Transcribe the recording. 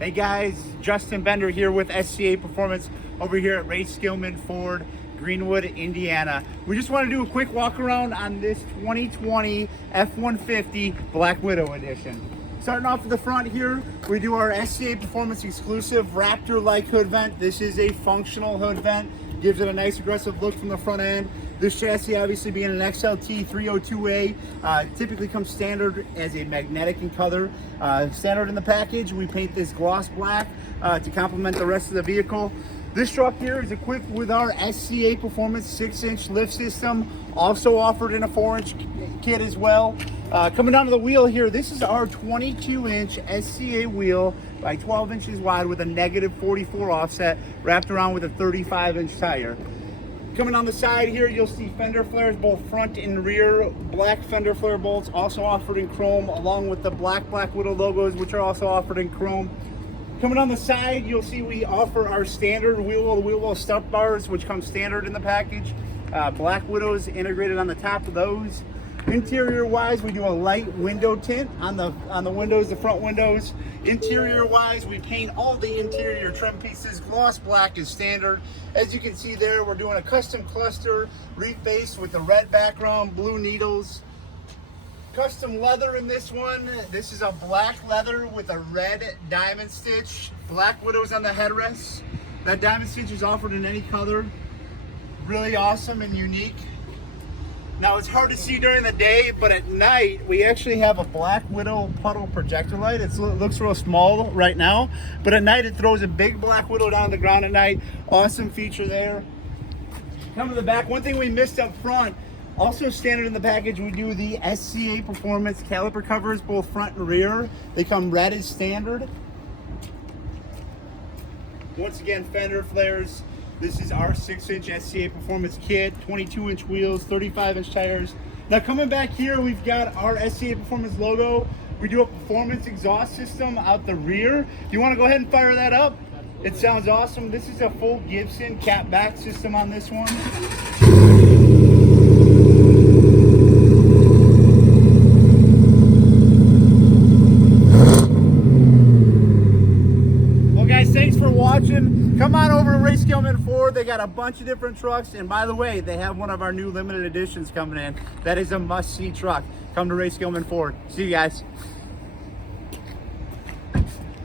Hey guys, Justin Bender here with SCA Performance over here at Ray Skillman Ford, Greenwood, Indiana. We just want to do a quick walk around on this 2020 F-150 Black Widow Edition. Starting off at the front here, we do our SCA Performance exclusive Raptor-like hood vent. This is a functional hood vent. Gives it a nice aggressive look from the front end. This chassis obviously being an XLT 302A, typically comes standard as a magnetic in color. Standard in the package, we paint this gloss black to complement the rest of the vehicle. This truck here is equipped with our SCA Performance 6-inch lift system, also offered in a 4-inch kit as well. Coming down to the wheel here, this is our 22-inch SCA wheel by 12 inches wide with a negative 44 offset, wrapped around with a 35-inch tire. Coming on the side here, you'll see fender flares, both front and rear. Black fender flare bolts, also offered in chrome, along with the Black Widow logos, which are also offered in chrome. Coming on the side, you'll see we offer our standard wheel well step bars, which come standard in the package. Black Widows integrated on the top of those. Interior wise, we do a light window tint on the windows, the front windows. Interior wise, we paint all the interior trim pieces. Gloss black is standard. As you can see there, we're doing a custom cluster refaced with the red background, blue needles. Custom leather in this one. This is a black leather with a red diamond stitch. Black Widows on the headrests. That diamond stitch is offered in any color. Really awesome and unique. Now it's hard to see during the day, but at night we actually have a Black Widow Puddle projector light. It looks real small right now, but at night it throws a big Black Widow down on the ground at night. Awesome feature there. Come to the back. One thing we missed up front, also standard in the package, we do the SCA Performance Caliper covers, both front and rear. They come red as standard. Once again, fender flares. This is our 6-inch SCA Performance kit, 22-inch wheels, 35-inch tires. Now coming back here, we've got our SCA Performance logo. We do a performance exhaust system out the rear. Do you want to go ahead and fire that up? It sounds awesome. This is a full Gibson cap back system on this one. Well guys, thanks for watching. Come on over to Ray Skillman Ford. They got a bunch of different trucks. And by the way, they have one of our new limited editions coming in. That is a must-see truck. Come to Ray Skillman Ford. See you guys.